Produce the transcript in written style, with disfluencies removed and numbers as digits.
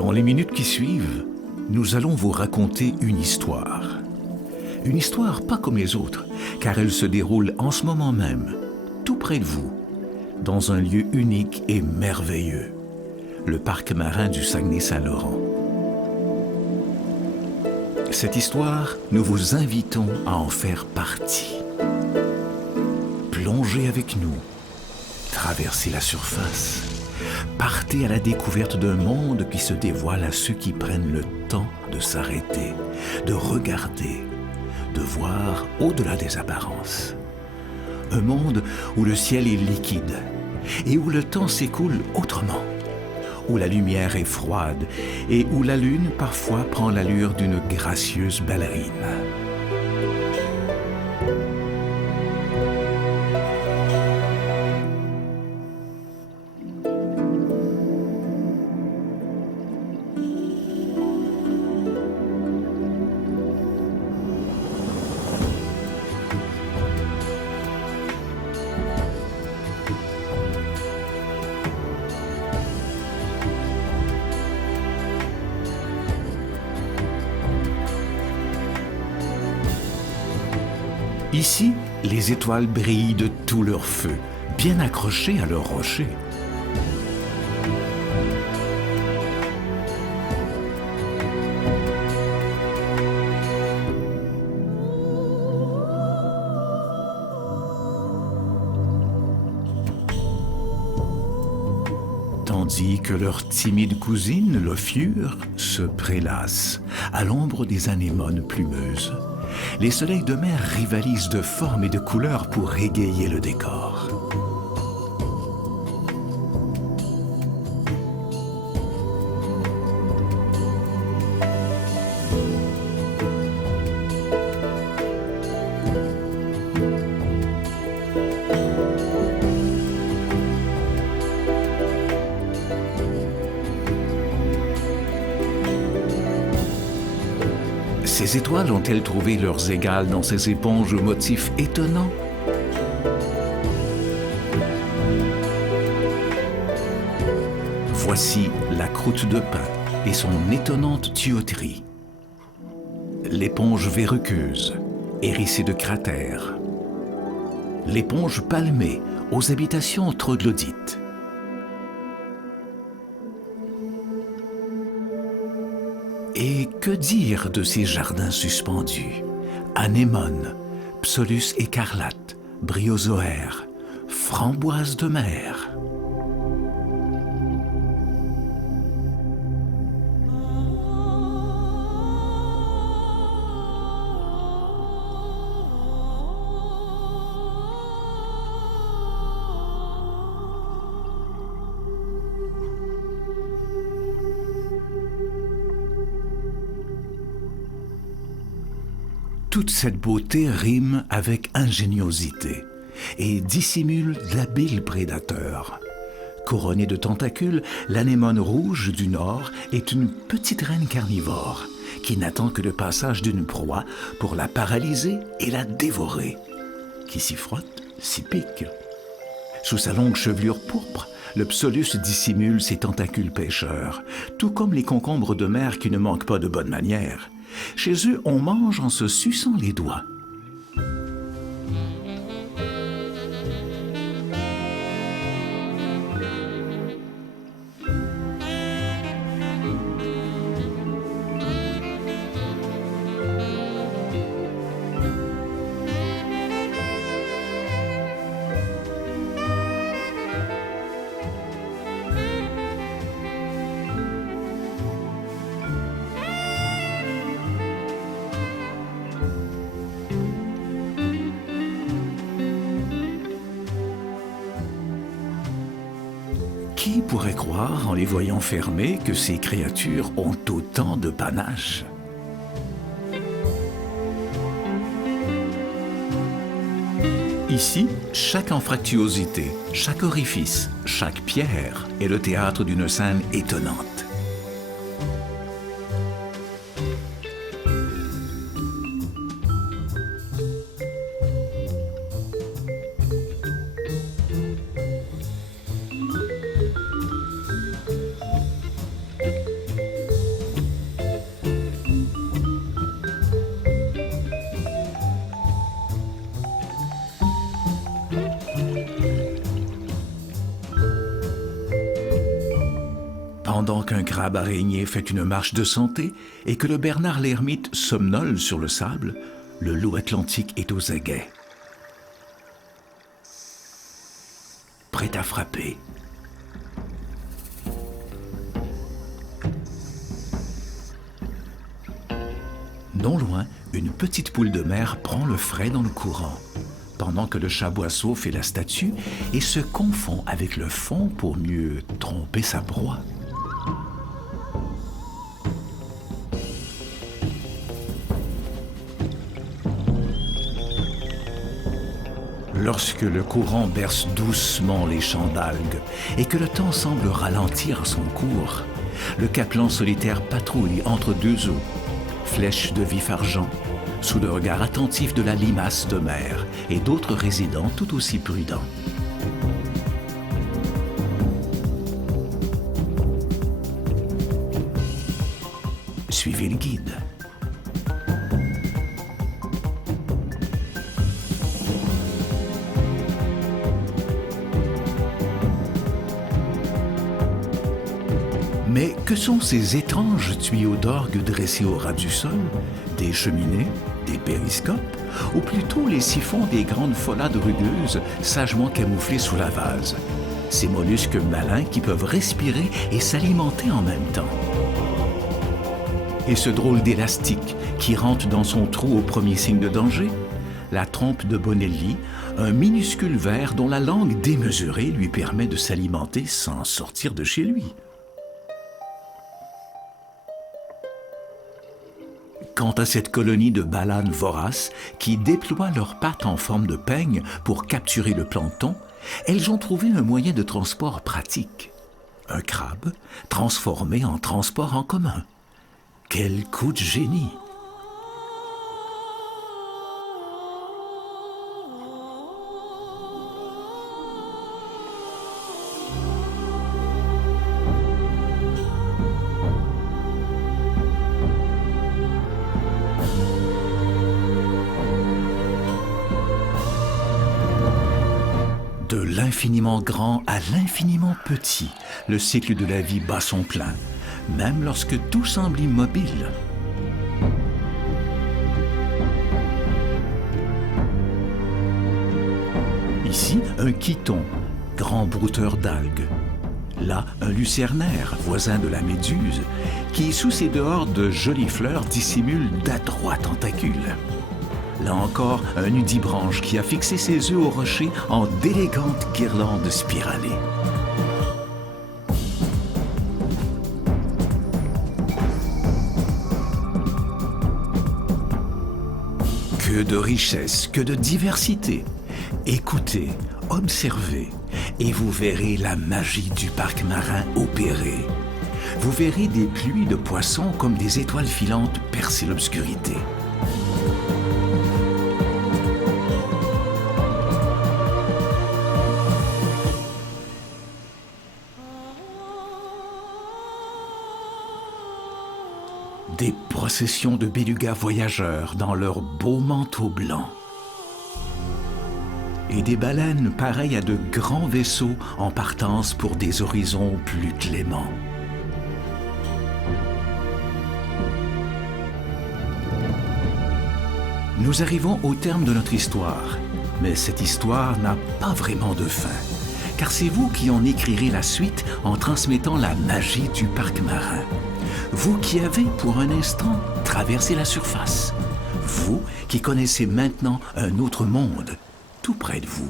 Dans les minutes qui suivent, nous allons vous raconter une histoire. Une histoire pas comme les autres, car elle se déroule en ce moment même, tout près de vous, dans un lieu unique et merveilleux, le parc marin du Saguenay-Saint-Laurent. Cette histoire, nous vous invitons à en faire partie. Plongez avec nous, traversez la surface, partez à la découverte d'un monde qui se dévoile à ceux qui prennent le temps de s'arrêter, de regarder, de voir au-delà des apparences. Un monde où le ciel est liquide et où le temps s'écoule autrement, où la lumière est froide et où la lune parfois prend l'allure d'une gracieuse ballerine. Ici, les étoiles brillent de tout leur feu, bien accrochées à leurs rochers. Tandis que leurs timides cousines, l'ophiure, se prélassent à l'ombre des anémones plumeuses. Les soleils de mer rivalisent de formes et de couleurs pour égayer le décor. Ces étoiles ont-elles trouvé leurs égales dans ces éponges aux motifs étonnants? Voici la croûte de pain et son étonnante tuyauterie. L'éponge verruqueuse, hérissée de cratères. L'éponge palmée aux habitations troglodytes. Et que dire de ces jardins suspendus? Anémones, psolus écarlate, bryozoaire, framboises de mer. Toute cette beauté rime avec ingéniosité et dissimule d'habiles prédateurs. Couronnée de tentacules, l'anémone rouge du nord est une petite reine carnivore qui n'attend que le passage d'une proie pour la paralyser et la dévorer. Qui s'y frotte, s'y pique. Sous sa longue chevelure pourpre, le psolus dissimule ses tentacules pêcheurs, tout comme les concombres de mer qui ne manquent pas de bonnes manières. Chez eux, on mange en se suçant les doigts. Qui pourrait croire, en les voyant fermés, que ces créatures ont autant de panache? Ici, chaque anfractuosité, chaque orifice, chaque pierre est le théâtre d'une scène étonnante. crabe araignée fait une marche de santé et que le Bernard l'ermite somnole sur le sable, le loup atlantique est aux aguets. Prêt à frapper. Non loin, une petite poule de mer prend le frais dans le courant, pendant que le chat-boisseau fait la statue et se confond avec le fond pour mieux tromper sa proie. Lorsque le courant berce doucement les champs d'algues et que le temps semble ralentir son cours, le capelan solitaire patrouille entre deux eaux, flèche de vif argent, sous le regard attentif de la limace de mer et d'autres résidents tout aussi prudents. Suivez le guide. Mais que sont ces étranges tuyaux d'orgue dressés au ras du sol, des cheminées, des périscopes, ou plutôt les siphons des grandes phollades rugueuses sagement camouflées sous la vase, ces mollusques malins qui peuvent respirer et s'alimenter en même temps? Et ce drôle d'élastique qui rentre dans son trou au premier signe de danger? La trompe de Bonelli, un minuscule ver dont la langue démesurée lui permet de s'alimenter sans sortir de chez lui. Quant à cette colonie de balanes voraces qui déploient leurs pattes en forme de peigne pour capturer le plancton, elles ont trouvé un moyen de transport pratique. Un crabe transformé en transport en commun. Quel coup de génie! De l'infiniment grand à l'infiniment petit, le cycle de la vie bat son plein, même lorsque tout semble immobile. Ici, un chiton, grand brouteur d'algues. Là, un lucernaire, voisin de la méduse, qui, sous ses dehors de jolies fleurs, dissimule d'adroits tentacules. Là encore, un nudibranche qui a fixé ses œufs au rocher en d'élégantes guirlandes spiralées. Que de richesse, que de diversité. Écoutez, observez, et vous verrez la magie du parc marin opérer. Vous verrez des pluies de poissons comme des étoiles filantes percer l'obscurité. Des processions de bélugas voyageurs dans leurs beaux manteaux blancs. Et des baleines pareilles à de grands vaisseaux en partance pour des horizons plus cléments. Nous arrivons au terme de notre histoire, mais cette histoire n'a pas vraiment de fin, car c'est vous qui en écrirez la suite en transmettant la magie du parc marin. Vous qui avez, pour un instant, traversé la surface. Vous qui connaissez maintenant un autre monde, tout près de vous.